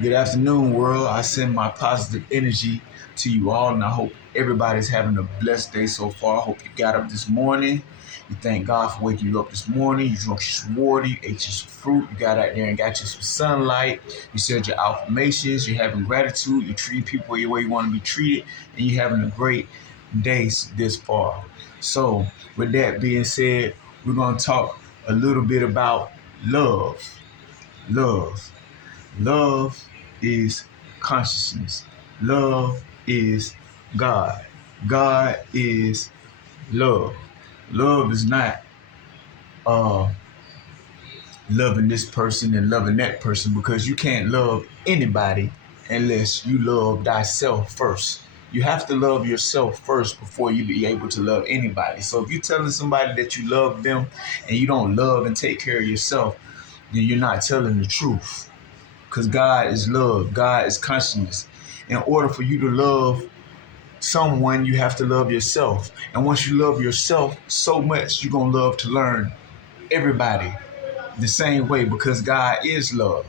Good afternoon, world. I send my positive energy to you all, and I hope everybody's having a blessed day so far. I hope you got up this morning. You thank God for waking you up this morning. You drunk you some water, you ate you some fruit, you got out there and got you some sunlight. You said your affirmations, you're having gratitude, you treat people the way you want to be treated, and you're having a great day this far. So, with that being said, we're going to talk a little bit about love. Love. Love is consciousness. Love is God. God is love. Love is not uh loving this person and loving that person, because you can't love anybody unless you love thyself first. You have to love yourself first before you be able to love anybody. So if you're telling somebody that you love them and you don't love and take care of yourself, then you're not telling the truth. Because God is love. God is consciousness. In order for you to love someone, you have to love yourself. And once you love yourself so much, you're going to love to learn everybody the same way, because God is love.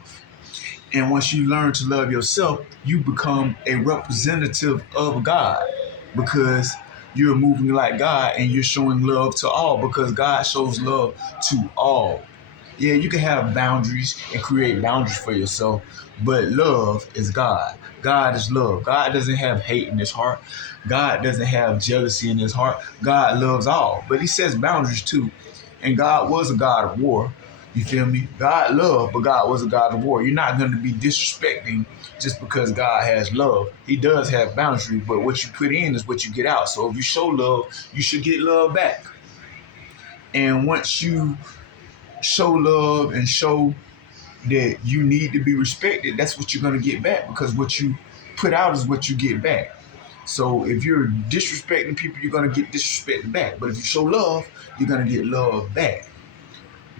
And once you learn to love yourself, you become a representative of God, because you're moving like God and you're showing love to all, because God shows love to all. Yeah, you can have boundaries and create boundaries for yourself, but love is God. God is love. God doesn't have hate in his heart. God doesn't have jealousy in his heart. God loves all, but he sets boundaries too. And God was a God of war. You feel me? God loved, but God was a God of war. You're not going to be disrespecting just because God has love. He does have boundaries, but what you put in is what you get out. So if you show love, you should get love back. And once you show love and show that you need to be respected, that's what you're going to get back, because what you put out is what you get back. So if you're disrespecting people, you're going to get disrespected back. But if you show love, you're going to get love back.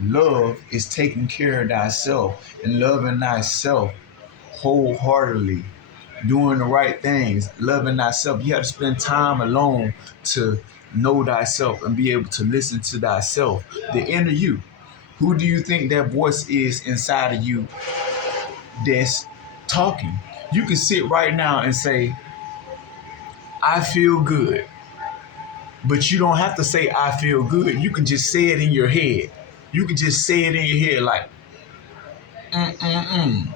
Love is taking care of thyself and loving thyself wholeheartedly, doing the right things, loving thyself. You have to spend time alone to know thyself and be able to listen to thyself, the inner you. Who do you think that voice is inside of you that's talking? You can sit right now and say, I feel good. But you don't have to say, I feel good. You can just say it in your head. You can just say it in your head like, mm-mm-mm.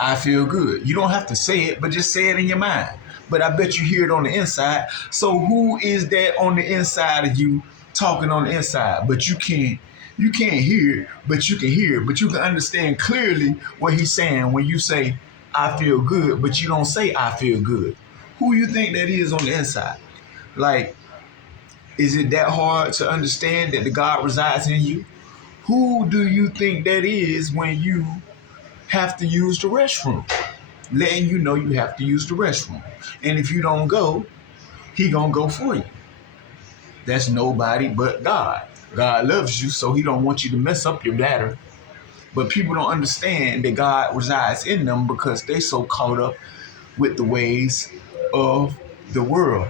I feel good. You don't have to say it, but just say it in your mind. But I bet you hear it on the inside. So who is that on the inside of you talking on the inside? But you can't hear it, but you can hear it. But you can understand clearly what he's saying when you say, I feel good, but you don't say I feel good. Who you think that is on the inside? Like, is it that hard to understand that the God resides in you? Who do you think that is when you have to use the restroom? Letting you know you have to use the restroom. And if you don't go, he gonna go for you. That's nobody but God. God loves you, so he don't want you to mess up your bladder. But people don't understand that God resides in them because they so caught up with the ways of the world.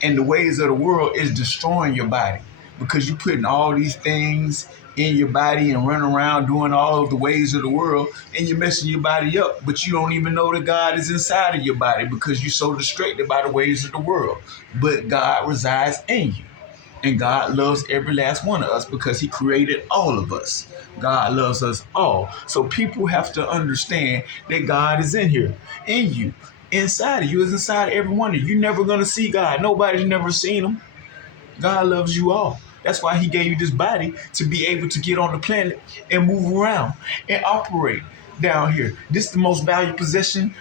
And the ways of the world is destroying your body, because you're putting all these things in your body and running around doing all of the ways of the world, and you're messing your body up, but you don't even know that God is inside of your body because you're so distracted by the ways of the world. But God resides in you. And God loves every last one of us because he created all of us. God loves us all. So people have to understand that God is in here, in you, inside of you, is inside of every one of you. You're never going to see God. Nobody's never seen him. God loves you all. That's why he gave you this body, to be able to get on the planet and move around and operate down here. This is the most valued possession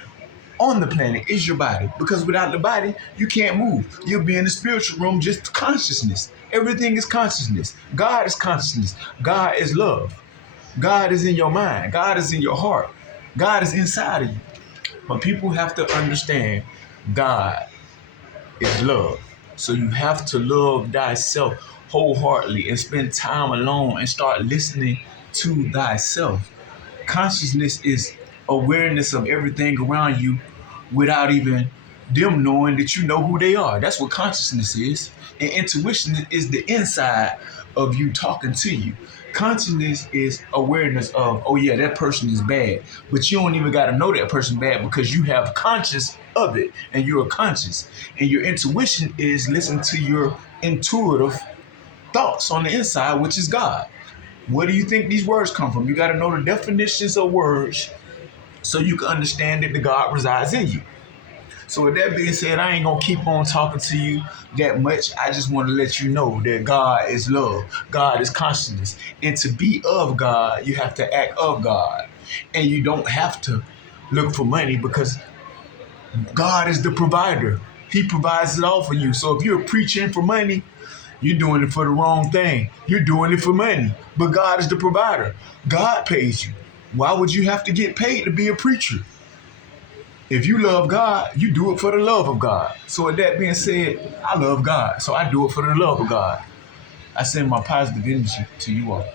on the planet, is your body, because without the body you can't move. You'll be in the spiritual room, just consciousness. Everything is consciousness. God is consciousness. God is love. God is in your mind. God is in your heart. God is inside of you. But people have to understand God is love. So you have to love thyself wholeheartedly and spend time alone and start listening to thyself. Consciousness is awareness of everything around you without even them knowing that you know who they are. That's what consciousness is. And intuition is the inside of you talking to you. Consciousness is awareness of, oh yeah, that person is bad. But you don't even got to know that person bad because you have conscious of it and you're conscious. And your intuition is listen to your intuitive thoughts on the inside, which is God. Where do you think these words come from? You got to know the definitions of words so you can understand that the God resides in you. So with that being said, I ain't gonna keep on talking to you that much. I just want to let you know that God is love. God is consciousness. And to be of God, you have to act of God. And you don't have to look for money because God is the provider. He provides it all for you. So if you're preaching for money, you're doing it for the wrong thing. You're doing it for money. But God is the provider. God pays you. Why would you have to get paid to be a preacher? If you love God, you do it for the love of God. So with that being said, I love God. So I do it for the love of God. I send my positive energy to you all.